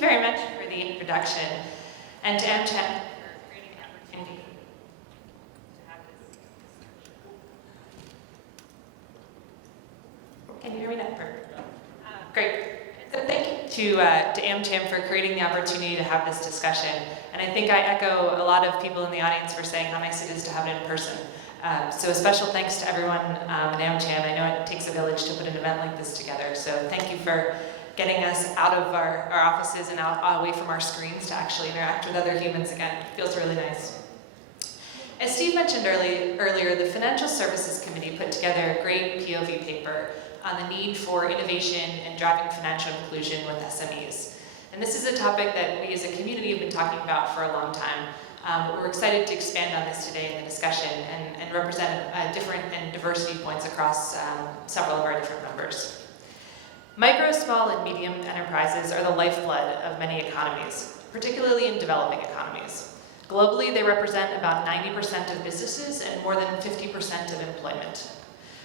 you very much for the introduction, and to AmCham for creating an opportunity to have this discussion. Can you hear me now? Great. So thank you to AmCham for creating the opportunity to have this discussion. And I think I echo a lot of people in the audience for saying how nice it is to have it in person. So a special thanks to everyone at AmCham. I know it takes a village to put an event like this together. So thank you for getting us out of our offices and away from our screens to actually interact with other humans again. It feels really nice. As Steve mentioned earlier, the Financial Services Committee put together a great POV paper on the need for innovation and driving financial inclusion with SMEs. And this is a topic that we as a community have been talking about for a long time. But we're excited to expand on this today in the discussion and represent different and diversity points across several of our different members. Micro, small, and medium enterprises are the lifeblood of many economies, particularly in developing economies. Globally, they represent about 90% of businesses and more than 50% of employment.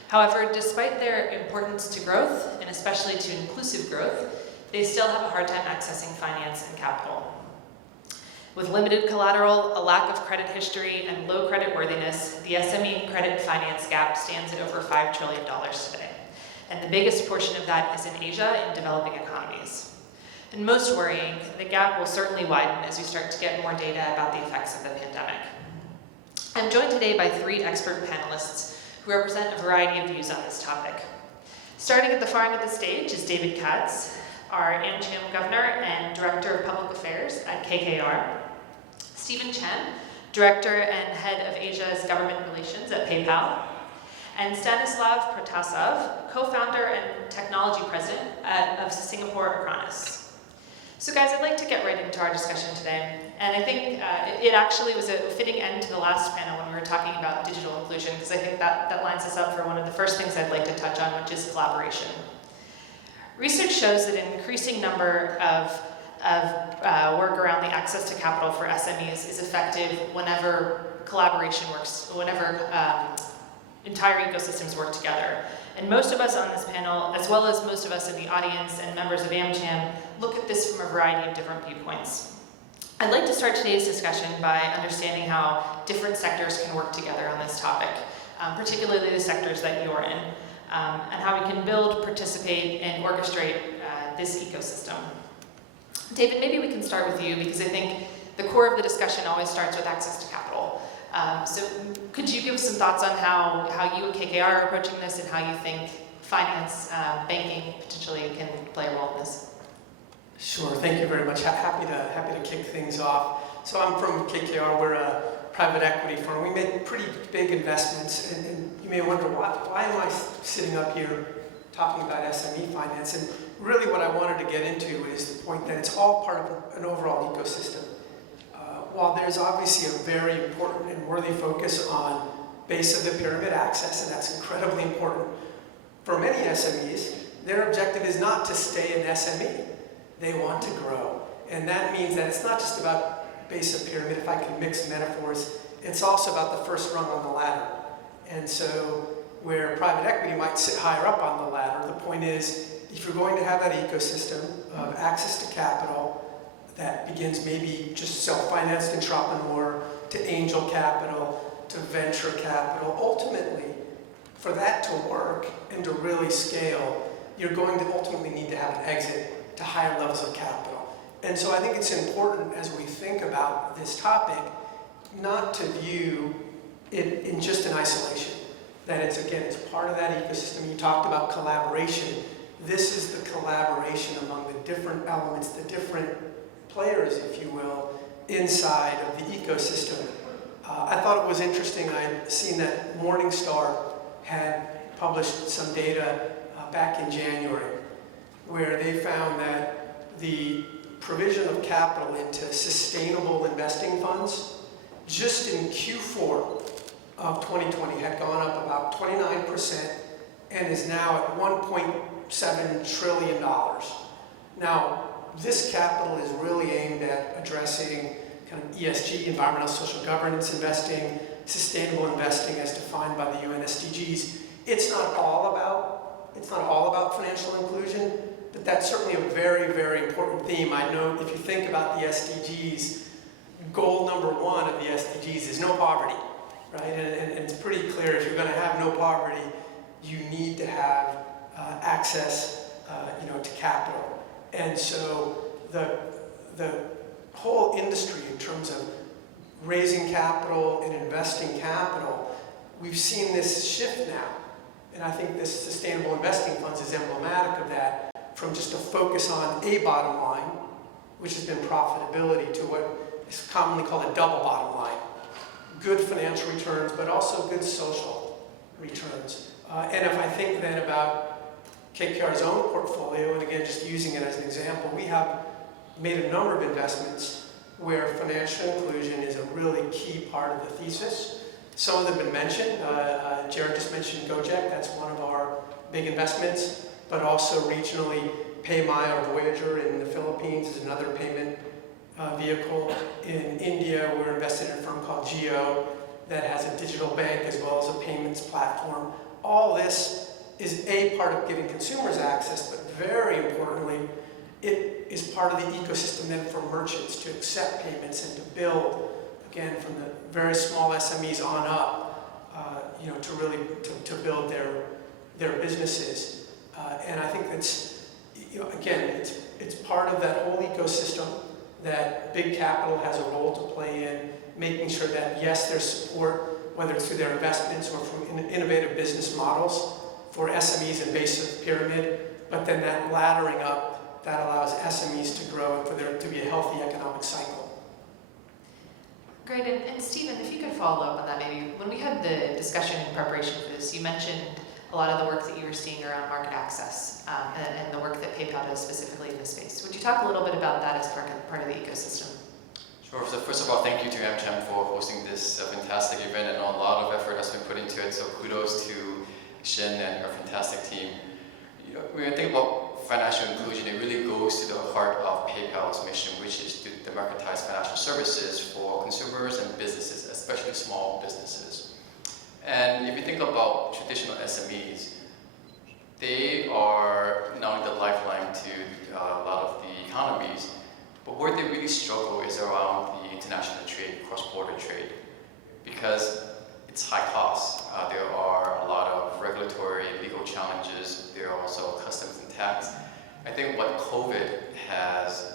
However, despite their importance to growth, and especially to inclusive growth, they still have a hard time accessing finance and capital. With limited collateral, a lack of credit history, and low credit worthiness, the SME credit finance gap stands at over $5 trillion today. And the biggest portion of that is in Asia and developing economies. And most worrying, the gap will certainly widen as we start to get more data about the effects of the pandemic. I'm joined today by 3 expert panelists who represent a variety of views on this topic. Starting at the far end of the stage is David Katz, our AmCham Governor and Director of Public Affairs at KKR. Stephen Chen, Director and Head of Asia's Government Relations at PayPal. And Stanislav Protasov, Co-founder and Technology President of Singapore Acronis. So guys, I'd like to get right into our discussion today. And I think it actually was a fitting end to the last panel when we were talking about digital inclusion, because I think that lines us up for one of the first things I'd like to touch on, which is collaboration. Research shows that an increasing number of work around the access to capital for SMEs is effective whenever collaboration works, whenever entire ecosystems work together. And most of us on this panel, as well as most of us in the audience and members of AmCham, look at this from a variety of different viewpoints. I'd like to start today's discussion by understanding how different sectors can work together on this topic, particularly the sectors that you're in, and how we can build, participate, and orchestrate this ecosystem. David, maybe we can start with you, because I think the core of the discussion always starts with access to capital. So could you give some thoughts on how you and KKR are approaching this and how you think finance, banking potentially can play a role in this? Sure, thank you very much. Happy to kick things off. So I'm from KKR. We're a private equity firm. We make pretty big investments, and you may wonder, why am I sitting up here talking about SME finance? And really what I wanted to get into is the point that it's all part of an overall ecosystem. While there's obviously a very important and worthy focus on base of the pyramid access, and that's incredibly important for many SMEs, their objective is not to stay an SME. They want to grow. And that means that it's not just about base of pyramid, if I can mix metaphors, it's also about the first rung on the ladder. And so where private equity might sit higher up on the ladder, the point is, if you're going to have that ecosystem of access to capital that begins maybe just self-financed entrepreneur to angel capital to venture capital, ultimately, for that to work and to really scale, you're going to ultimately need to have an exit to higher levels of capital. And so I think it's important as we think about this topic, not to view it in just an isolation. That it's part of that ecosystem. You talked about collaboration. This is the collaboration among the different elements, the different players, if you will, inside of the ecosystem. I thought it was interesting. I'd seen that Morningstar had published some data back in January, where they found that the provision of capital into sustainable investing funds, just in Q4 of 2020, had gone up about 29% and is now at $1.7 trillion. Now, this capital is really aimed at addressing kind of ESG, environmental social governance investing, sustainable investing as defined by the UN SDGs. It's not all about financial inclusion, but that's certainly a very, very important theme. I know if you think about the SDGs, goal number one of the SDGs is no poverty, right? And it's pretty clear if you're going to have no poverty, you need to have access, to capital. And so the whole industry, in terms of raising capital and investing capital, we've seen this shift now. And I think this Sustainable Investing Funds is emblematic of that, from just a focus on a bottom line, which has been profitability, to what is commonly called a double bottom line. Good financial returns, but also good social returns. And if I think then about KKR's own portfolio, and again, just using it as an example, we have made a number of investments where financial inclusion is a really key part of the thesis. Some of them have been mentioned. Jared just mentioned Gojek, that's one of our big investments, but also regionally, PayMy or Voyager in the Philippines is another payment vehicle. In India, we're invested in a firm called Jio that has a digital bank as well as a payments platform. All this is a part of giving consumers access, but very importantly, it is part of the ecosystem then for merchants to accept payments and to build, again, from the very small SMEs on up, to really to build their businesses. And I think that's, again, it's part of that whole ecosystem that big capital has a role to play in, making sure that, yes, there's support, whether it's through their investments or from innovative business models for SMEs and base of the pyramid, but then that laddering up that allows SMEs to grow and for there to be a healthy economic cycle. Great, and Stephen, if you could follow up on that maybe. When we had the discussion in preparation for this, you mentioned a lot of the work that you were seeing around market access and the work that PayPal does specifically in this space. Would you talk a little bit about that as part of the ecosystem? Sure. So first of all, thank you to AmCham for hosting this fantastic event. I know a lot of effort has been put into it, so kudos to Shin and your fantastic team. When you think about financial inclusion, it really goes to the heart of PayPal's mission, which is to democratize financial services for consumers and businesses, especially small businesses. And if you think about traditional SMEs, they are not only the lifeline to a lot of the economies, but where they really struggle is around the international trade, cross-border trade, because it's high cost. There are a lot of regulatory and legal challenges. There are also customs and tax. I think what COVID has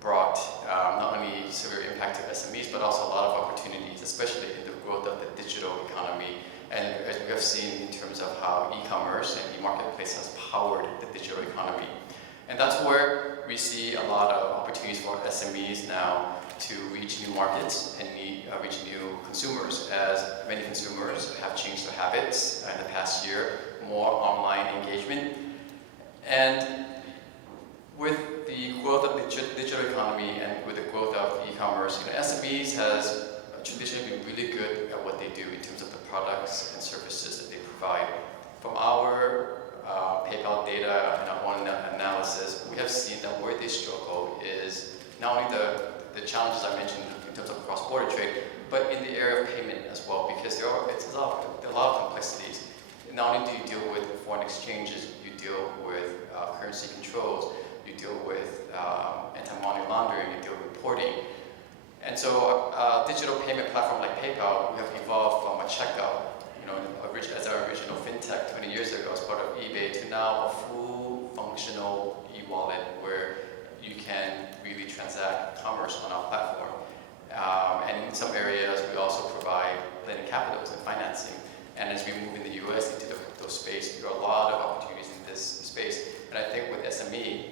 brought not only severe impact to SMEs, but also a lot of opportunities, especially in the growth of the digital economy. And as we have seen in terms of how e-commerce and e-marketplace has powered the digital economy. And that's where we see a lot of opportunities for SMEs now to reach new markets and reach new consumers, as many consumers have changed their habits in the past year, more online engagement. And with the growth of the digital economy and with the growth of e-commerce, SMEs has traditionally been really good at what they do in terms of the products and services that they provide. From our PayPal data and our own analysis, we have seen that where they struggle is not only the challenges I mentioned in terms of cross-border trade, but in the area of payment as well, because there are a lot of complexities. Not only do you deal with foreign exchanges, you deal with currency controls, you deal with anti-money laundering, you deal with reporting. And so a digital payment platform like PayPal, we have evolved from a checkout, as our original fintech 20 years ago as part of eBay, to now a full functional e-wallet where you can really transact commerce on our platform. And in some areas, we also provide lending capitals and financing. And as we move in the US into the crypto space, there are a lot of opportunities in this space. And I think with SME,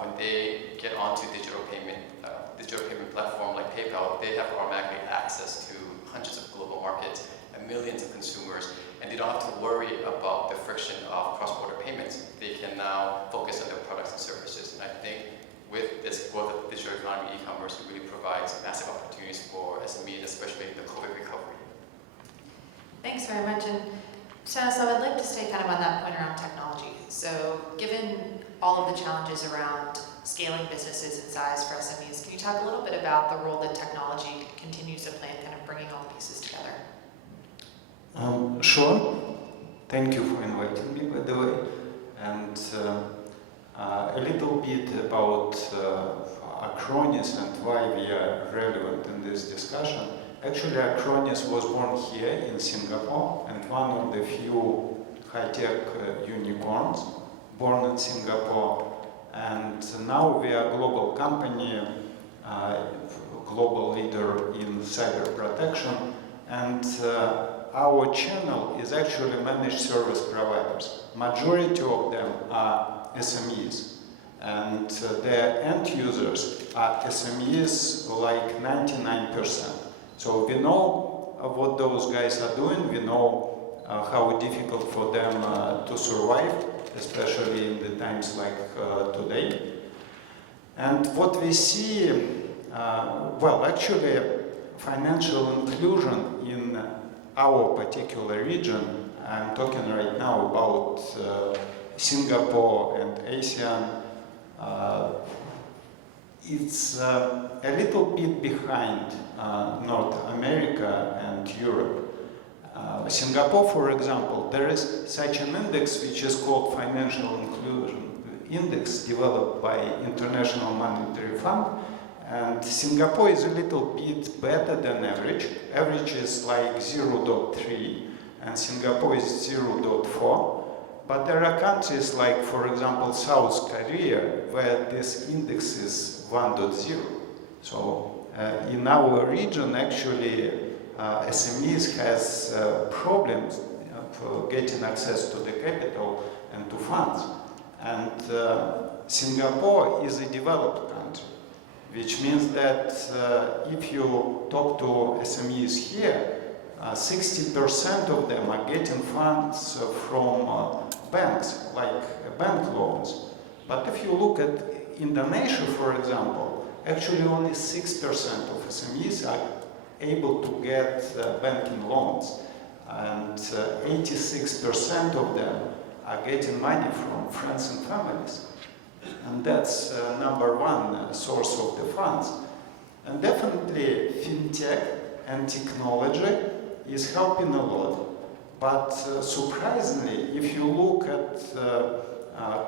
when they get onto digital payment platform like PayPal, they have automatically access to hundreds of global markets and millions of consumers, and they don't have to worry about the friction of cross-border payments. They can now focus on their products and services. And I think with this growth of the digital economy, e-commerce, it really provides massive opportunities for SMEs, especially in the COVID recovery. Thanks very much. And Shana, so I'd like to stay kind of on that point around technology. So given all of the challenges around scaling businesses in size for SMEs, can you talk a little bit about the role that technology continues to play in kind of bringing all the pieces together? Sure. Thank you for inviting me, by the way. And A little bit about Acronis and why we are relevant in this discussion. Actually, Acronis was born here in Singapore and one of the few high-tech unicorns born in Singapore. And now we are a global company, global leader in cyber protection. And our channel is actually managed service providers. Majority of them are SMEs. And their end users are SMEs like 99%. So we know what those guys are doing. We know how difficult for them to survive, especially in the times like today. And what we see, well, actually, financial inclusion in our particular region, I'm talking right now about Singapore and ASEAN, it's a little bit behind North America and Europe. Singapore, for example, there is such an index which is called Financial Inclusion Index, developed by International Monetary Fund. And Singapore is a little bit better than average. Average is like 0.3, and Singapore is 0.4. But there are countries like, for example, South Korea, where this index is 1.0. So in our region, actually, SMEs has problems for getting access to the capital and to funds. And Singapore is a developed country, which means that if you talk to SMEs here, 60% of them are getting funds from banks, like bank loans. But if you look at Indonesia, for example, actually only 6% of SMEs are able to get banking loans, and 86% of them are getting money from friends and families. And that's number one source of the funds. And definitely fintech and technology is helping a lot. But surprisingly, if you look at the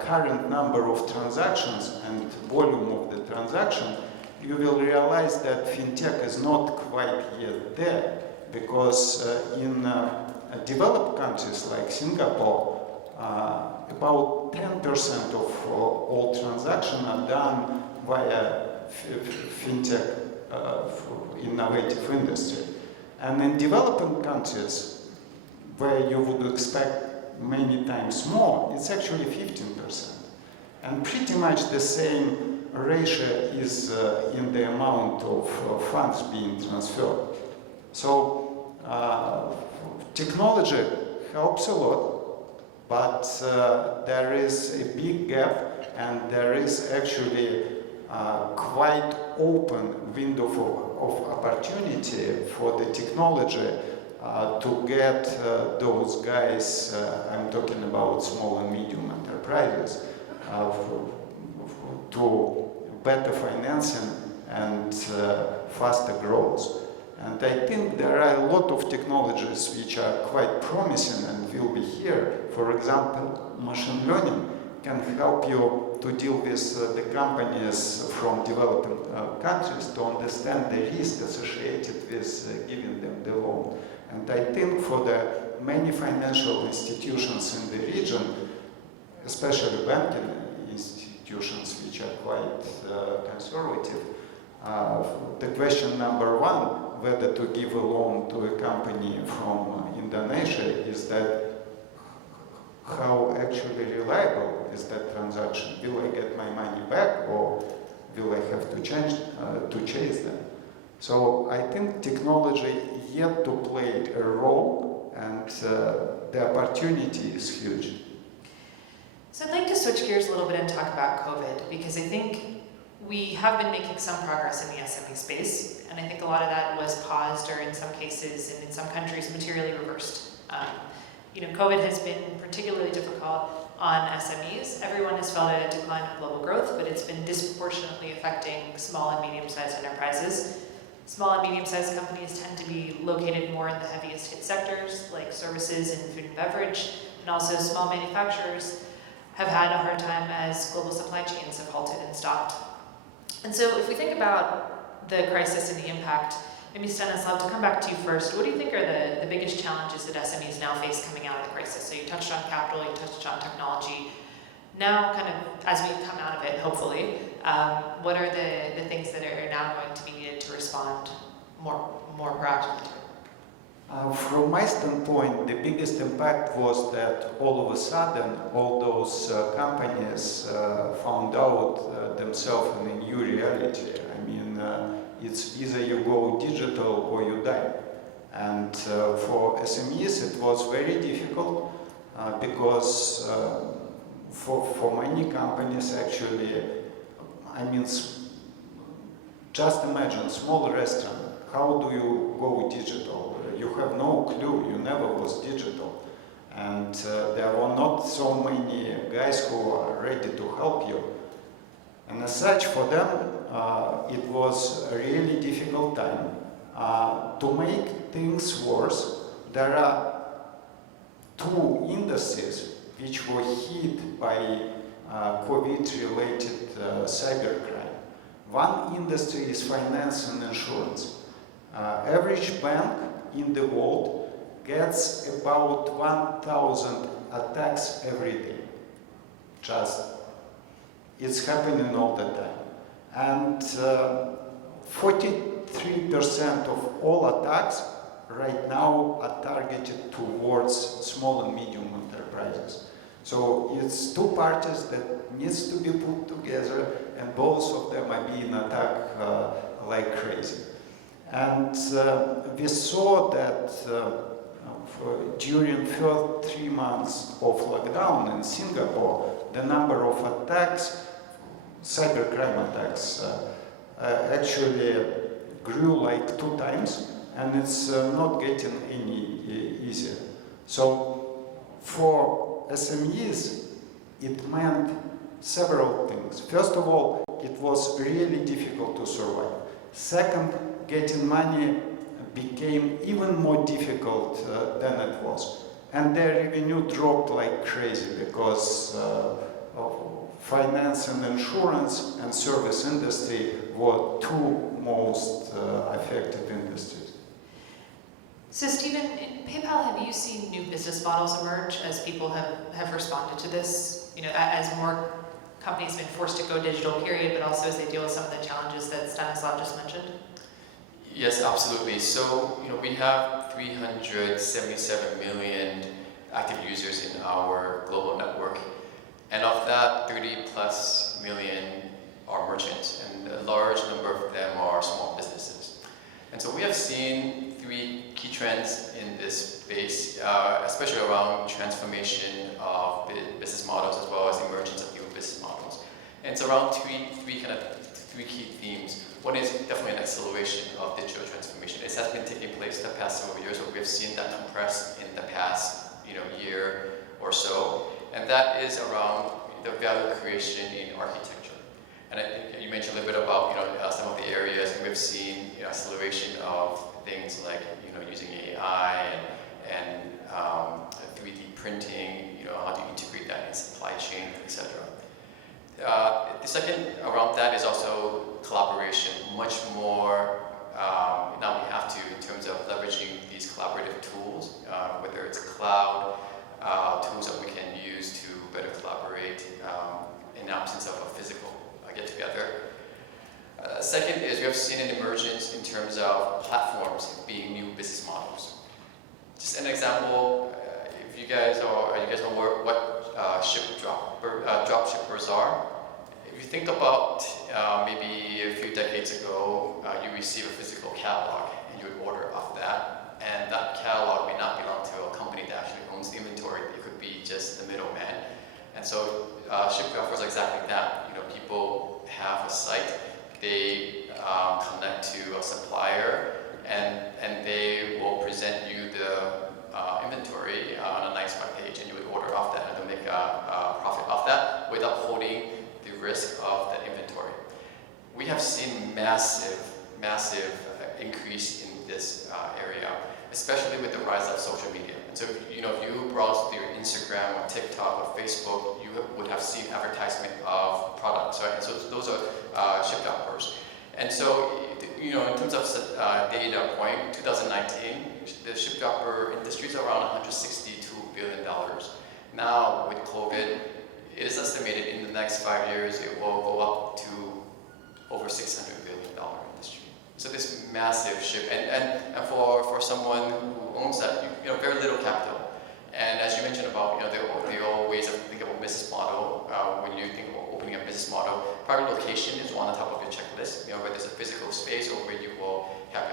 current number of transactions and volume of the transaction, you will realize that fintech is not quite yet there, because in developed countries like Singapore, about 10% of all transactions are done via fintech innovative industry. And in developing countries, where you would expect many times more, it's actually 15%. And pretty much the same ratio is in the amount of funds being transferred. So technology helps a lot, but there is a big gap, and there is actually quite open window of opportunity for the technology to get those guys, I'm talking about small and medium enterprises, to better financing and faster growth. And I think there are a lot of technologies which are quite promising and will be here. For example, machine learning can help you to deal with the companies from developing countries to understand the risk associated with giving them the loan. And I think for the many financial institutions in the region, especially banking institutions which are quite conservative, the question number one, whether to give a loan to a company from Indonesia, is that how actually reliable is that transaction? Will I get my money back, or will I have to chase them? So I think technology yet to play a role, and the opportunity is huge. So I'd like to switch gears a little bit and talk about COVID, because I think we have been making some progress in the SME space, and I think a lot of that was paused, or in some cases and in some countries materially reversed. COVID has been particularly difficult on SMEs. Everyone has felt a decline in global growth, but it's been disproportionately affecting small and medium-sized enterprises. Small and medium-sized companies tend to be located more in the heaviest hit sectors, like services and food and beverage, and also small manufacturers have had a hard time as global supply chains have halted and stopped. And so if we think about the crisis and the impact, maybe Stanislav, to come back to you first, what do you think are the biggest challenges that SMEs now face coming out of the crisis? So you touched on capital, you touched on technology. Now, kind of, as we come out of it, hopefully, what are the things that are now going to be needed to respond more proactively to? From my standpoint, the biggest impact was that all of a sudden, all those companies found out themselves in a new reality. I mean, it's either you go digital or you die. And for SMEs, it was very difficult because for many companies, actually, I mean, just imagine small restaurant. How do you go digital? You have no clue. You never was digital, and there were not so many guys who are ready to help you. And as such, for them, it was a really difficult time. To make things worse, there are two industries which were hit by COVID-related cybercrime. One industry is finance and insurance. Average bank in the world gets about 1,000 attacks every day. Just, it's happening all the time. And 43% of all attacks right now are targeted towards small and medium enterprises. So it's two parties that needs to be put together, and both of them are being attacked like crazy. And we saw that during first 3 months of lockdown in Singapore, the number of attacks, cybercrime attacks, actually grew like 2 times, and it's not getting any easier. So for SMEs, it meant several things. First of all, it was really difficult to survive. Second, getting money became even more difficult than it was. And their revenue dropped like crazy because of finance and insurance and service industry were two most affected industries. So Stephen, in PayPal, have you seen new business models emerge as people have responded to this? You know, as more companies have been forced to go digital, period, but also as they deal with some of the challenges that Stanislav just mentioned? Yes, absolutely. So, we have 377 million active users in our global network. And of that, 30 plus million are merchants, and a large number of them are small businesses. And so we have seen 3 key trends in this space, especially around transformation of business models as well as emergence of new business models. And it's around three key themes. One is definitely an acceleration of digital transformation. This has been taking place the past several years, but we've seen that compress in the past year or so. And that is around the value creation in architecture. And I think you mentioned a little bit about some of the areas, and we've seen acceleration of things like using AI and 3D printing, how to integrate that in supply chain, etc. The second around that is also collaboration, much more now we have to in terms of leveraging these collaborative tools, whether it's cloud, tools that we can use to better collaborate in the absence of a physical get-together. Second is we have seen an emergence in terms of platforms being new business models. Just an example, if you guys are aware what drop shippers are? If you think about maybe a few decades ago, you receive a physical catalog and you would order off that, and that catalog may not belong to a company that actually owns the inventory. It could be just the middleman. And so ShipGraph was exactly that. People have a site, they connect to a supplier, and they will present you the inventory on a nice web page, and you would order off that and they'll make a profit off that without holding the risk of that inventory. We have seen massive increase in this area, especially with the rise of social media. And so if you browse through your Instagram or TikTok or Facebook, you would have seen advertisement of products, right? And so those are ship droppers. And so, in terms of data point, 2019, the ship dropper industry is around $162 billion. Now, with COVID, it is estimated in the next 5 years, it will go up to over $600 billion industry. So this massive shift, and for someone who owns that, very little capital. And as you mentioned about, the old ways of thinking about business model, when you think about opening a business model, probably location is one on top of your checklist, where there's a physical space or where you will have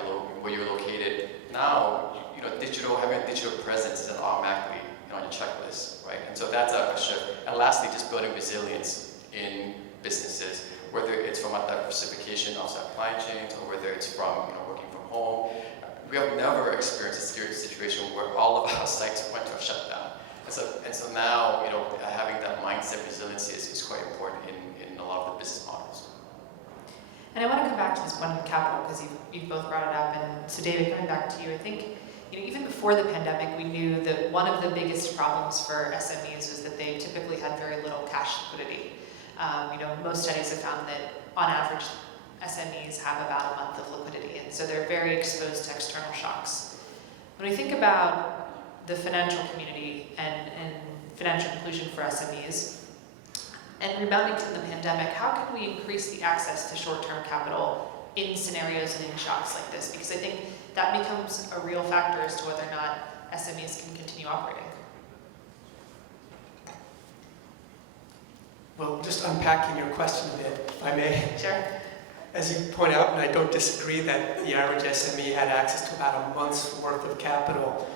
where you're located. Now, having a digital presence is automatically on your checklist, right? And so that's a shift. And lastly, just building resilience in businesses, whether it's from a diversification of supply chains or whether it's from working from home. We have never experienced a situation where all of our sites went to a shutdown. And so now, having that mindset resiliency is quite important in a lot of the business models. And I want to come back to this point of capital, because you've both brought it up. And so David, coming back to you, I think even before the pandemic, we knew that one of the biggest problems for SMEs was that they typically had very little cash liquidity. Most studies have found that on average, SMEs have about a month of liquidity, and so they're very exposed to external shocks. When we think about the financial community and financial inclusion for SMEs, and rebounding from the pandemic, how can we increase the access to short-term capital in scenarios and in shocks like this? Because I think that becomes a real factor as to whether or not SMEs can continue operating. Well, just unpacking your question a bit, if I may. Sure. As you point out, and I don't disagree, that the average SME had access to about a month's worth of capital.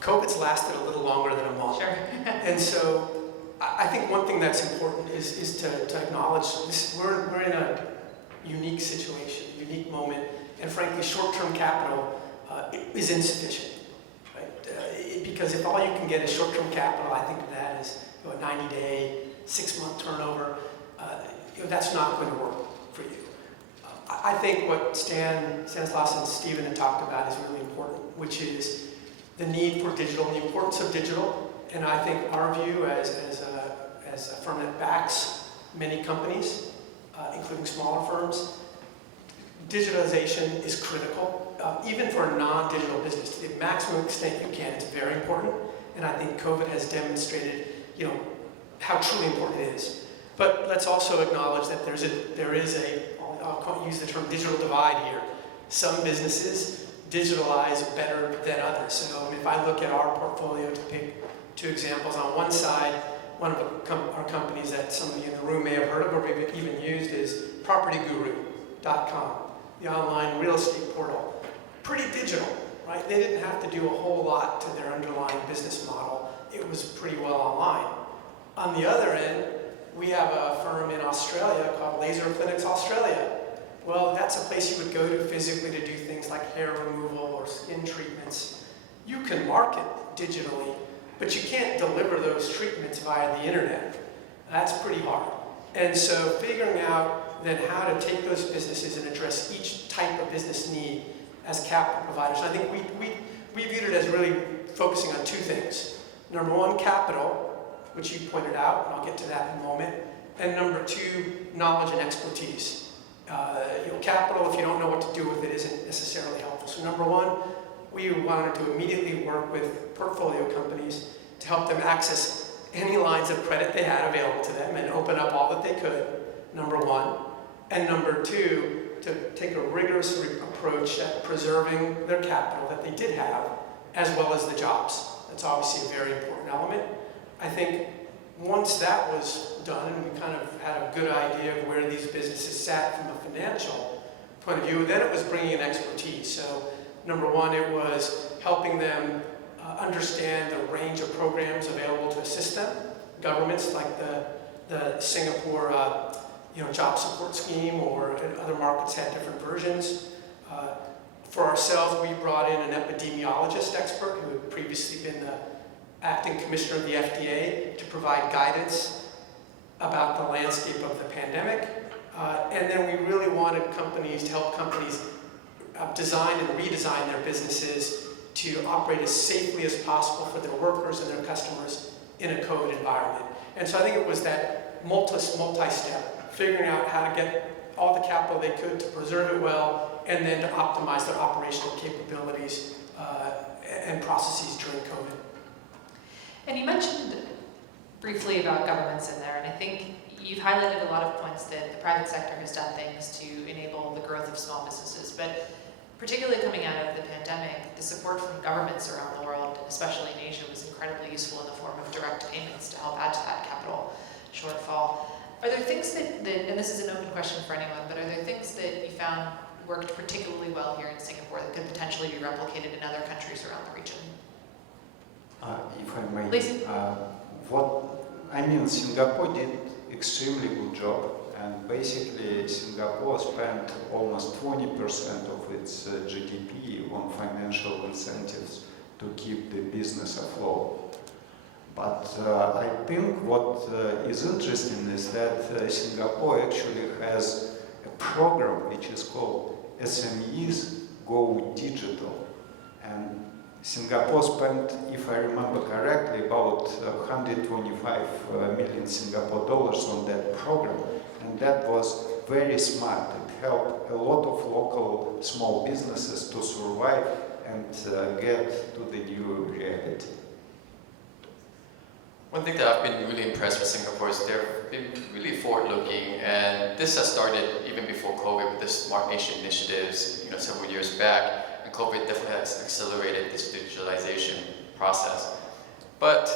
COVID's lasted a little longer than a month. Sure. And so I think one thing that's important is to acknowledge this, we're in a unique situation, unique moment, and frankly, short-term capital is insufficient, right? Because if all you can get is short-term capital, I think of that as a 90-day, 6-month turnover, that's not going to work for you. I think what Stanislaus and Stephen had talked about is really important, which is the need for digital, the importance of digital, and I think our view as a firm that backs many companies, including smaller firms, digitalization is critical, even for a non-digital business. To the maximum extent you can, it's very important, and I think COVID has demonstrated, how truly important it is. But let's also acknowledge that there is a, I'll use the term digital divide here. Some businesses digitalize better than others. So if I look at our portfolio, to pick two examples, on one side, one of our companies that some of you in the room may have heard of or maybe even used is PropertyGuru.com, the online real estate portal. Pretty digital, right? They didn't have to do a whole lot to their underlying business model. It was pretty well online. On the other end, we have a firm in Australia called Laser Clinics Australia. Well, that's a place you would go to physically to do things like hair removal or skin treatments. You can market digitally, but you can't deliver those treatments via the internet. That's pretty hard. And so figuring out then how to take those businesses and address each type of business need as capital providers. I think we viewed it as really focusing on two things. Number one, capital, which you pointed out, and I'll get to that in a moment. And number two, knowledge and expertise. Capital, if you don't know what to do with it, isn't necessarily helpful. So number one, we wanted to immediately work with portfolio companies to help them access any lines of credit they had available to them and open up all that they could, number one. And number two, to take a rigorous approach at preserving their capital that they did have, as well as the jobs. That's obviously a very important element. I think once that was done and we kind of had a good idea of where these businesses sat from a financial point of view, then it was bringing in expertise. So number one, it was helping them understand the range of programs available to assist them. Governments like the Singapore job support scheme, or other markets had different versions. For ourselves, we brought in an epidemiologist expert who had previously been the acting commissioner of the FDA to provide guidance about the landscape of the pandemic. And then we really wanted companies to help companies design and redesign their businesses to operate as safely as possible for their workers and their customers in a COVID environment. And so I think it was that multi-step, figuring out how to get all the capital they could to preserve it well, and then to optimize their operational capabilities and processes during COVID. And you mentioned briefly about governments in there, and I think you've highlighted a lot of points that the private sector has done things to enable the growth of small businesses, but particularly coming out of the pandemic, the support from governments around the world, especially in Asia, was incredibly useful in the form of direct payments to help add to that capital shortfall. Are there things that, and this is an open question for anyone, but are there things that you found worked particularly well here in Singapore that could potentially be replicated in other countries around the region? If I may, Please. Singapore did extremely good job, and basically Singapore spent almost 20% of its GDP on financial incentives to keep the business afloat. But I think what is interesting is that Singapore actually has a program which is called SMEs Go Digital. And Singapore spent, if I remember correctly, about 125 million Singapore dollars on that program. And that was very smart. It helped a lot of local small businesses to survive and get to the new reality. One thing that I've been really impressed with Singapore is they've been really forward-looking, and this has started even before COVID with the Smart Nation initiatives, several years back, and COVID definitely has accelerated this digitalization process. But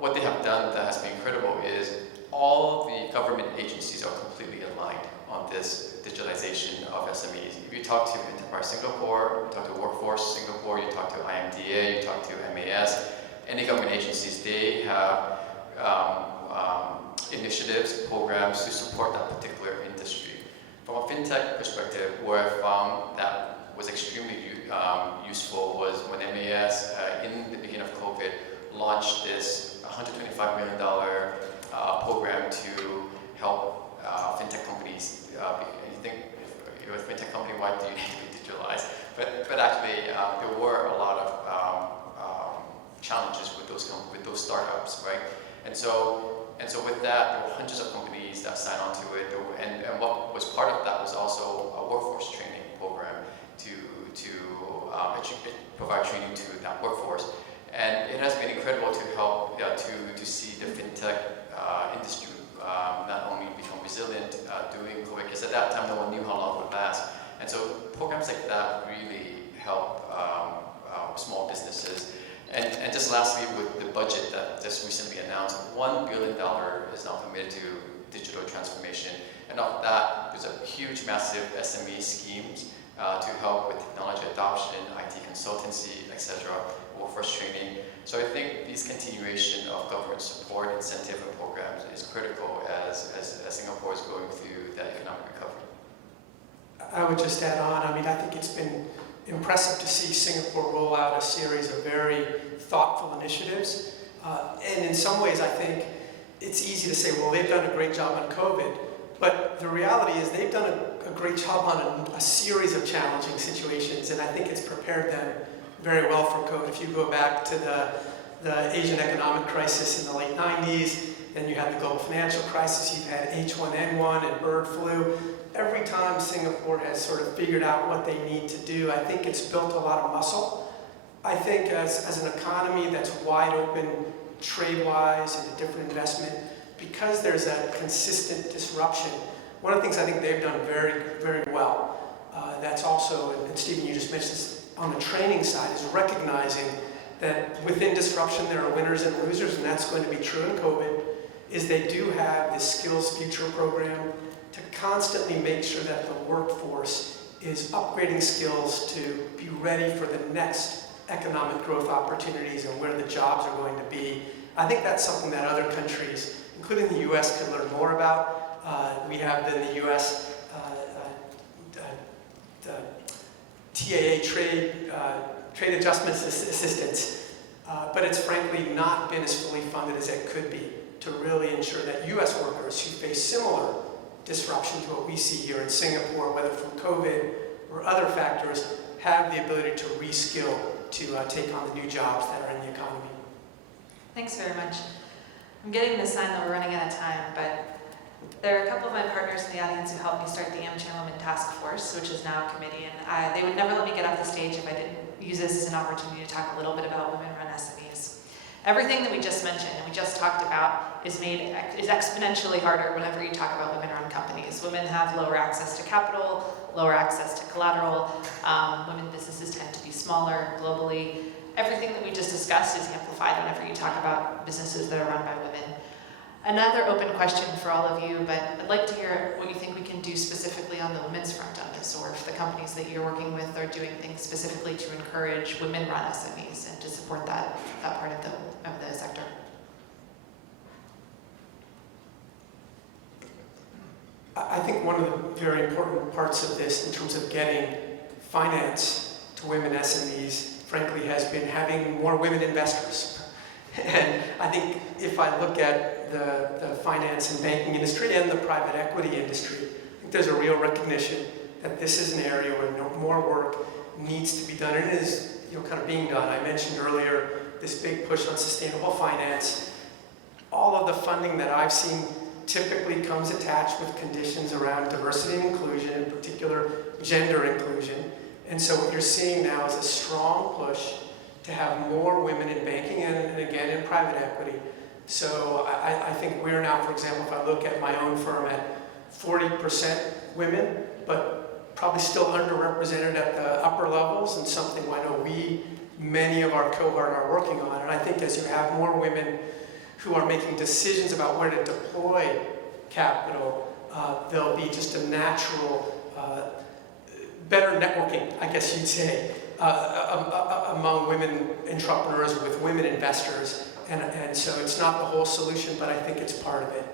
what they have done that has been incredible is all the government agencies are completely aligned on this digitalization of SMEs. If you talk to Enterprise Singapore, you talk to Workforce Singapore, you talk to IMDA, you talk to MAS, any government agencies, they have initiatives, programs to support that particular industry. From a fintech perspective, where I found that was extremely useful was when MAS, in the beginning of COVID, launched this $125 million program to help fintech companies. You think, if you're a fintech company, why do you need to be digitalized? But actually, there were a lot of challenges with those startups, right? And so with that, there were hundreds of companies that signed on to it, and what was part of that was also a workforce training program to provide training to that workforce. And it has been incredible to help to see the fintech industry not only become resilient during COVID, because at that time no one knew how long it would last. And so programs like that really help small businesses. And just lastly, with the budget that just recently announced, $1 billion is now committed to digital transformation. And of that, there's a huge, massive SME schemes to help with technology adoption, IT consultancy, etc., workforce training. So I think this continuation of government support, incentive, and programs is critical as Singapore is going through that economic recovery. I would just add on, I think it's been impressive to see Singapore roll out a series of very thoughtful initiatives. And in some ways, I think it's easy to say, well, they've done a great job on COVID. But the reality is they've done a great job on a series of challenging situations, and I think it's prepared them very well for COVID. If you go back to the Asian economic crisis in the late 90s, then you had the global financial crisis, you've had H1N1 and bird flu. Every time Singapore has sort of figured out what they need to do, I think it's built a lot of muscle. I think as an economy that's wide open trade-wise and a different investment, because there's a consistent disruption, one of the things I think they've done very, very well, that's also, and Stephen, you just mentioned this, on the training side, is recognizing that within disruption there are winners and losers, and that's going to be true in COVID, is they do have this Skills Future program to constantly make sure that the workforce is upgrading skills to be ready for the next economic growth opportunities and where the jobs are going to be. I think that's something that other countries, including the US, can learn more about. We have in the US TAA trade adjustments assistance, but it's frankly not been as fully funded as it could be to really ensure that US workers who face similar disruption to what we see here in Singapore, whether from COVID or other factors, have the ability to reskill to take on the new jobs that are in the economy. Thanks very much. I'm getting the sign that we're running out of time, but there are a couple of my partners in the audience who helped me start the AmCham Women Task Force, which is now a committee, and they would never let me get off the stage if I didn't use this as an opportunity to talk a little bit about women-run SMEs. Everything that we just mentioned and we just talked about is exponentially harder whenever you talk about women-run companies. Women have lower access to capital, lower access to collateral. Women businesses tend to be smaller globally. Everything that we just discussed is amplified whenever you talk about businesses that are run by women. Another open question for all of you, but I'd like to hear what you think we can do specifically on the women's front on this, or if the companies that you're working with are doing things specifically to encourage women-run SMEs and to support that part of the sector. I think one of the very important parts of this in terms of getting finance to women SMEs, frankly, has been having more women investors. And I think if I look at the finance and banking industry and the private equity industry, I think there's a real recognition that this is an area where more work needs to be done, and it is kind of being done. I mentioned earlier this big push on sustainable finance. All of the funding that I've seen typically comes attached with conditions around diversity and inclusion, in particular gender inclusion. And so what you're seeing now is a strong push to have more women in banking and again in private equity. So I think we're now, for example, if I look at my own firm, at 40% women, but probably still underrepresented at the upper levels, and something I know many of our cohort are working on. And I think as you have more women who are making decisions about where to deploy capital, there'll be just a natural, better networking, I guess you'd say, among women entrepreneurs with women investors. And so it's not the whole solution, but I think it's part of it.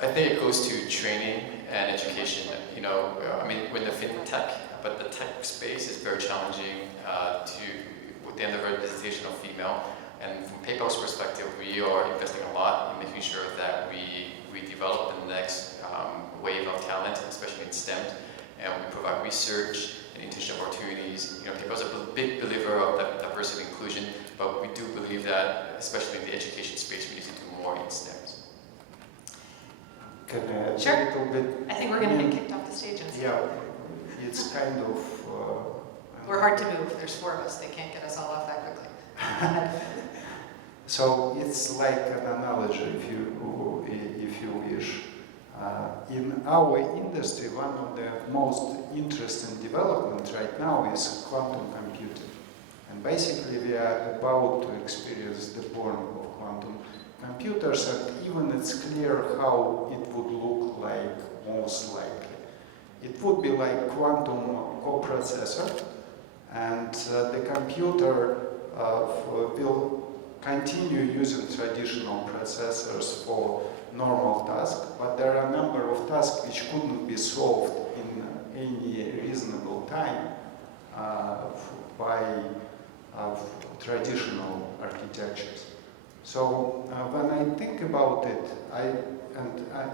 I think it goes to training and education. I mean, we're in the fintech, but the tech space is very challenging with the underrepresentation of female. And from PayPal's perspective, we are investing a lot in making sure that we develop the next wave of talent, especially in STEM, and we provide research and internship opportunities. PayPal's a big believer of diversity and inclusion, but we do believe that, especially in the education space, we need to do more in STEMs. Can I add Sure. a little bit? I think we're going to get kicked off the stage in a second. Yeah, it's kind of... We're hard to move. There's 4 of us. They can't get us all off that quickly. So it's like an analogy, if you wish. In our industry, one of the most interesting developments right now is quantum computing. And basically we are about to experience the born of quantum computers, and even it's clear how it would look like most likely. It would be like quantum coprocessor, and the computer will continue using traditional processors for normal tasks, but there are a number of tasks which couldn't be solved in any reasonable time by traditional architectures. So when I think about it,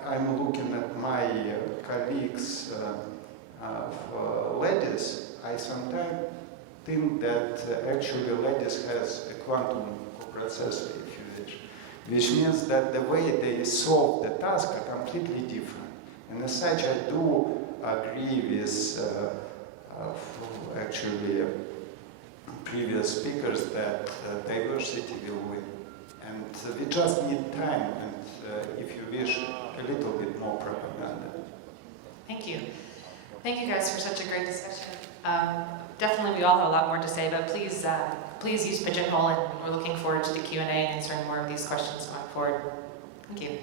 I'm looking at my colleagues, ladies, I sometimes think that actually ladies has a quantum coprocessor, if you wish, which means that the way they solve the task are completely different. And as such, I do agree with actually previous speakers that diversity will win. And we just need time and, if you wish, a little bit more propaganda. Thank you. Thank you guys for such a great discussion. Definitely we all have a lot more to say, but please use Pigeonhole, and we're looking forward to the Q&A and answering more of these questions going forward. Thank you.